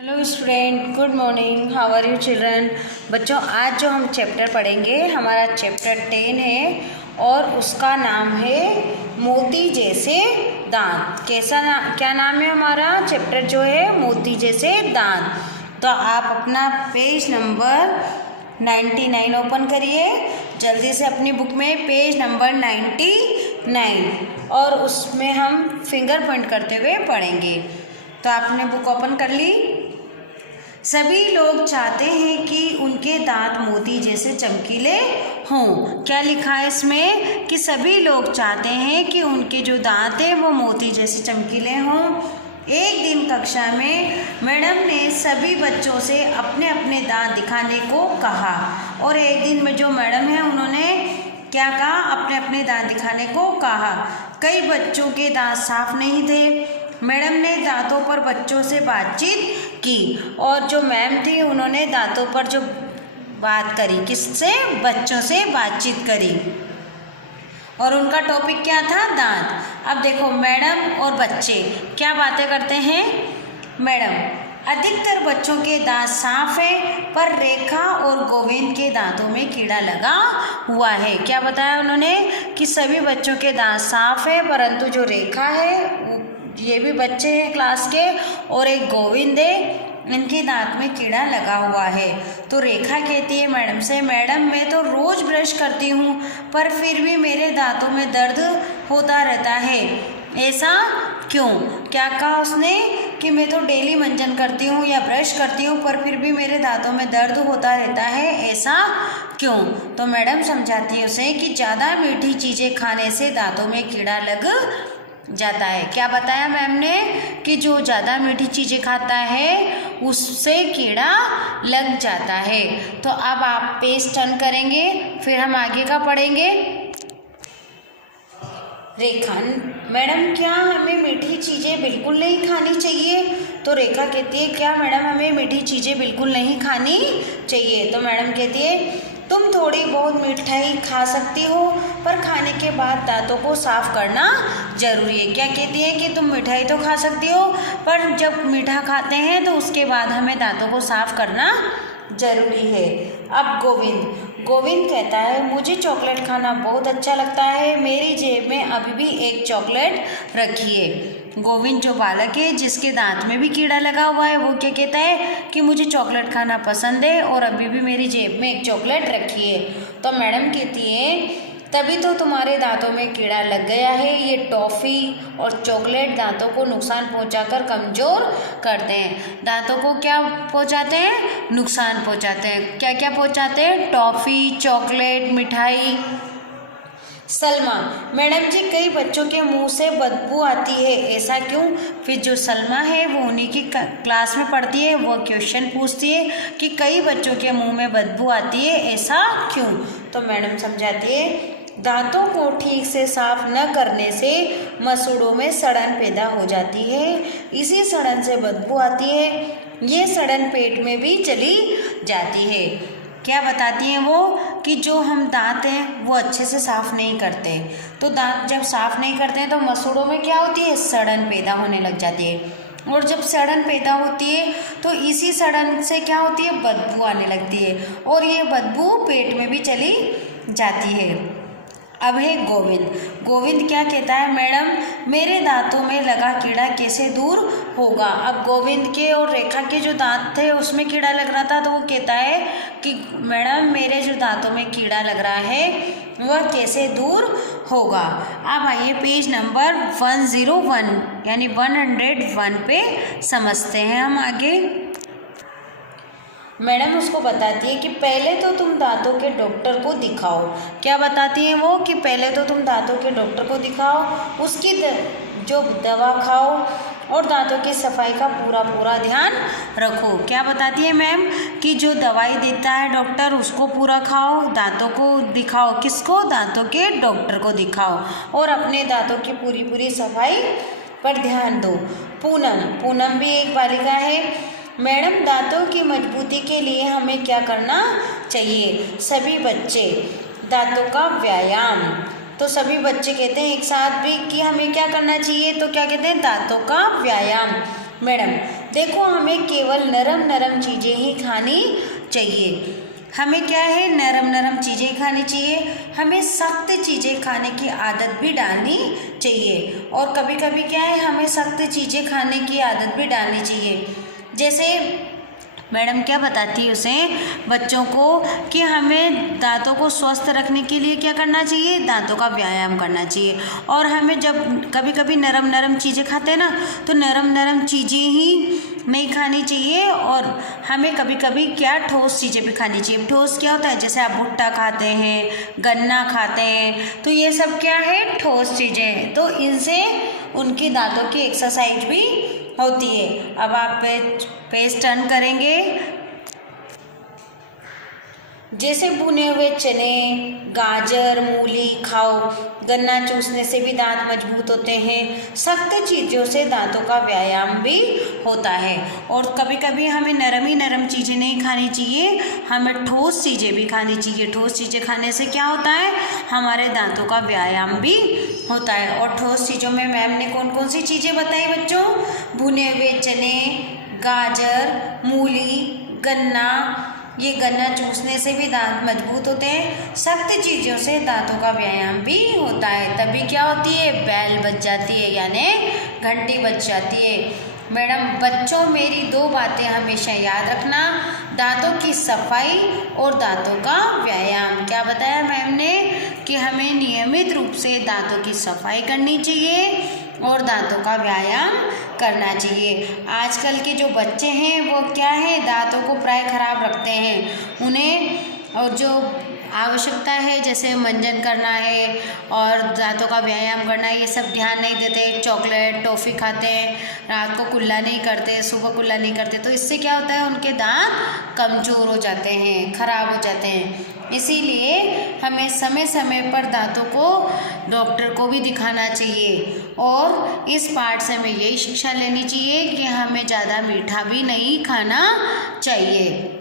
Hello student, good morning. How are you children. बच्चों, आज जो हम चैप्टर पढ़ेंगे हमारा चैप्टर 10 है और उसका नाम है मोती जैसे दांत। क्या नाम है हमारा चैप्टर जो है मोती जैसे दांत। तो आप अपना पेज नंबर 99 ओपन करिए जल्दी से अपनी बुक में, पेज नंबर 99, और उसमें हम फिंगर पॉइंट करते हुए पढ़ेंगे। तो आपने बुक ओपन कर ली। सभी लोग चाहते हैं कि उनके दांत मोती जैसे चमकीले हों। क्या लिखा है इसमें कि सभी लोग चाहते हैं कि उनके जो दांत हैं वो मोती जैसे चमकीले हों। एक दिन कक्षा में मैडम ने सभी बच्चों से अपने अपने दांत दिखाने को कहा, और एक दिन में जो मैडम है उन्होंने क्या कहा, अपने अपने दांत दिखाने को कहा। कई बच्चों के दांत साफ नहीं थे। मैडम ने दांतों पर बच्चों से बातचीत की, और जो मैम थी उन्होंने दांतों पर जो बात करी, किससे, बच्चों से बातचीत करी, और उनका टॉपिक क्या था, दांत। अब देखो मैडम और बच्चे क्या बातें करते हैं। मैडम, अधिकतर बच्चों के दांत साफ है, पर रेखा और गोविंद के दांतों में कीड़ा लगा हुआ है। क्या बताया उन्होंने कि सभी बच्चों के दांत साफ है, परंतु जो रेखा है, ये भी बच्चे हैं क्लास के, और एक गोविंद है, इनके दांत में कीड़ा लगा हुआ है। तो रेखा कहती है मैडम से, मैडम मैं तो रोज ब्रश करती हूँ, पर फिर भी मेरे दांतों में दर्द होता रहता है, ऐसा क्यों। क्या कहा उसने कि मैं तो डेली मंजन करती हूँ या ब्रश करती हूँ, पर फिर भी मेरे दांतों में दर्द होता रहता है, ऐसा क्यों। तो मैडम समझाती है उसे कि ज़्यादा मीठी चीज़ें खाने से दांतों में कीड़ा लग जाता है। क्या बताया मैम ने कि जो ज़्यादा मीठी चीज़ें खाता है उससे कीड़ा लग जाता है। तो अब आप पेज टर्न करेंगे, फिर हम आगे का पढ़ेंगे। रेखा, मैडम क्या हमें मीठी चीज़ें बिल्कुल नहीं खानी चाहिए। तो रेखा कहती है, क्या मैडम हमें मीठी चीज़ें बिल्कुल नहीं खानी चाहिए। तो मैडम कहती है, तुम थोड़ी बहुत मिठाई खा सकती हो, पर खाने के बाद दांतों को साफ करना जरूरी है। क्या कहती है कि तुम मिठाई तो खा सकती हो, पर जब मीठा खाते हैं तो उसके बाद हमें दांतों को साफ करना जरूरी है। अब गोविंद कहता है, मुझे चॉकलेट खाना बहुत अच्छा लगता है, मेरी जेब में अभी भी एक चॉकलेट रखी है। गोविंद जो बालक है जिसके दांत में भी कीड़ा लगा हुआ है, वो क्या कहता है कि मुझे चॉकलेट खाना पसंद है और अभी भी मेरी जेब में एक चॉकलेट रखी है। तो मैडम कहती है, तभी तो तुम्हारे दांतों में कीड़ा लग गया है। ये टॉफ़ी और चॉकलेट दांतों को नुकसान पहुंचाकर कमज़ोर करते हैं। दांतों को क्या पहुंचाते हैं, नुकसान पहुंचाते हैं। क्या क्या पहुंचाते हैं, टॉफ़ी, चॉकलेट, मिठाई। सलमा, मैडम जी कई बच्चों के मुंह से बदबू आती है, ऐसा क्यों। फिर जो सलमा है वो उन्हीं की क्लास में पढ़ती है, वो क्वेश्चन पूछती है कि कई बच्चों के मुंह में बदबू आती है, ऐसा क्यों। तो मैडम समझाती है, दांतों को ठीक से साफ न करने से मसूड़ों में सड़न पैदा हो जाती है, इसी सड़न से बदबू आती है। ये सड़न पेट में भी चली जाती है। क्या बताती हैं वो कि जो हम दांत हैं वो अच्छे से साफ़ नहीं करते, तो दांत जब साफ़ नहीं करते हैं तो मसूड़ों में क्या होती है, सड़न पैदा होने लग जाती है, और जब सड़न पैदा होती है तो इसी सड़न से क्या होती है, बदबू आने लगती है, और ये बदबू पेट में भी चली जाती है। अब है गोविंद क्या कहता है, मैडम मेरे दांतों में लगा कीड़ा कैसे दूर होगा। अब गोविंद के और रेखा के जो दांत थे उसमें कीड़ा लग रहा था, तो वो कहता है कि मैडम मेरे जो दांतों में कीड़ा लग रहा है वह कैसे दूर होगा। अब आइए पेज नंबर 101 यानी 101 पे समझते हैं हम आगे। मैडम उसको बताती है कि पहले तो तुम दांतों के डॉक्टर को दिखाओ। क्या बताती हैं वो कि पहले तो तुम दांतों के डॉक्टर को दिखाओ, उसकी जो दवा खाओ और दांतों की सफाई का पूरा ध्यान रखो। क्या बताती है मैम कि जो दवाई देता है डॉक्टर उसको पूरा खाओ, दांतों को दिखाओ, किसको, दांतों के डॉक्टर को दिखाओ, और अपने दांतों की पूरी सफाई पर ध्यान दो। पूनम भी एक बालिका है। मैडम दांतों की मजबूती के लिए हमें क्या करना चाहिए। सभी बच्चे, दांतों का व्यायाम। तो सभी बच्चे कहते हैं एक साथ भी कि हमें क्या करना चाहिए, तो क्या कहते हैं, दांतों का व्यायाम। मैडम देखो, हमें केवल नरम नरम चीज़ें ही खानी चाहिए। हमें क्या है, नरम नरम चीज़ें खानी चाहिए। हमें सख्त चीज़ें खाने की आदत भी डालनी चाहिए। और कभी कभी क्या है, हमें सख्त चीज़ें खाने की आदत भी डालनी चाहिए। जैसे मैडम क्या बताती है उसे बच्चों को कि हमें दांतों को स्वस्थ रखने के लिए क्या करना चाहिए, दांतों का व्यायाम करना चाहिए। और हमें जब कभी कभी नरम नरम चीज़ें खाते हैं ना, तो नरम नरम चीज़ें ही नहीं खानी चाहिए। और हमें कभी कभी क्या, ठोस चीज़ें भी खानी चाहिए। ठोस क्या होता है, जैसे आप भुट्टा खाते हैं, गन्ना खाते हैं, तो ये सब क्या है, ठोस चीज़ें हैं। तो इनसे उनकी दांतों की एक्सरसाइज भी होती है। अब आप पेज टर्न करेंगे। जैसे भुने हुए चने, गाजर, मूली खाओ। गन्ना चूसने से भी दांत मजबूत होते हैं। सख्त चीज़ों से दांतों का व्यायाम भी होता है। और कभी कभी हमें नरम ही नरम चीज़ें नहीं खानी चाहिए, हमें ठोस चीज़ें भी खानी चाहिए। ठोस चीज़ें खाने से क्या होता है, हमारे दांतों का व्यायाम भी होता है। और ठोस चीज़ों में मैम ने कौन कौन सी चीज़ें बताई बच्चों, भुने हुए चने, गाजर, मूली, गन्ना। ये गन्ना चूसने से भी दांत मजबूत होते हैं। सख्त चीज़ों से दांतों का व्यायाम भी होता है। तभी क्या होती है, बेल बज जाती है, यानी घंटी बज जाती है। मैडम बच्चों, मेरी 2 बातें हमेशा याद रखना, दांतों की सफाई और दांतों का व्यायाम। क्या बताया मैम ने कि हमें नियमित रूप से दांतों की सफाई करनी चाहिए और दांतों का व्यायाम करना चाहिए। आजकल के जो बच्चे हैं वो क्या है, दांतों को प्राय खराब रखते हैं। उन्हें और जो आवश्यकता है, जैसे मंजन करना है और दांतों का व्यायाम करना है, ये सब ध्यान नहीं देते। चॉकलेट, टॉफ़ी खाते हैं, रात को कुल्ला नहीं करते, सुबह कुल्ला नहीं करते, तो इससे क्या होता है, उनके दांत कमज़ोर हो जाते हैं, खराब हो जाते हैं। इसीलिए हमें समय समय पर दांतों को डॉक्टर को भी दिखाना चाहिए। और इस पाठ से हमें यही शिक्षा लेनी चाहिए कि हमें ज़्यादा मीठा भी नहीं खाना चाहिए।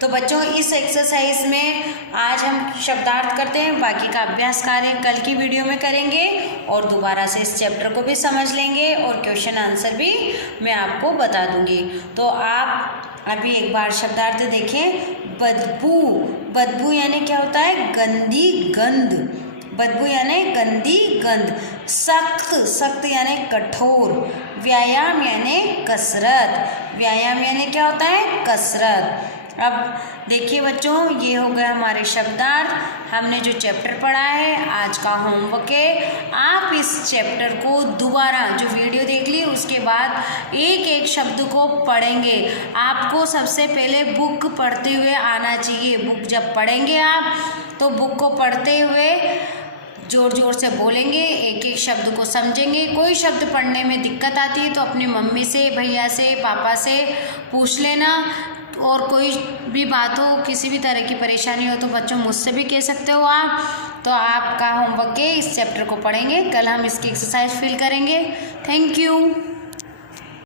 तो बच्चों, इस एक्सरसाइज में आज हम शब्दार्थ करते हैं, बाकी का अभ्यास कार्य कल की वीडियो में करेंगे और दोबारा से इस चैप्टर को भी समझ लेंगे और क्वेश्चन आंसर भी मैं आपको बता दूंगी। तो आप अभी एक बार शब्दार्थ देखें। बदबू, बदबू यानी क्या होता है, गंदी गंध। बदबू यानी गंदी गंध। सख्त, सख्त यानी कठोर। व्यायाम यानी कसरत। व्यायाम यानी क्या होता है, कसरत। अब देखिए बच्चों, ये हो गए हमारे शब्दार्थ। हमने जो चैप्टर पढ़ा है, आज का होमवर्क है। आप इस चैप्टर को दोबारा जो वीडियो देख ली उसके बाद एक एक शब्द को पढ़ेंगे। आपको सबसे पहले बुक पढ़ते हुए आना चाहिए। बुक जब पढ़ेंगे आप, तो बुक को पढ़ते हुए जोर जोर से बोलेंगे, एक एक शब्द को समझेंगे। कोई शब्द पढ़ने में दिक्कत आती है तो अपनी मम्मी से, भैया से, पापा से पूछ लेना। और कोई भी बात हो, किसी भी तरह की परेशानी हो तो बच्चों मुझसे भी कह सकते हो आप। तो आपका होमवर्क है, इस चैप्टर को पढ़ेंगे, कल हम इसकी एक्सरसाइज फिल करेंगे। Thank you.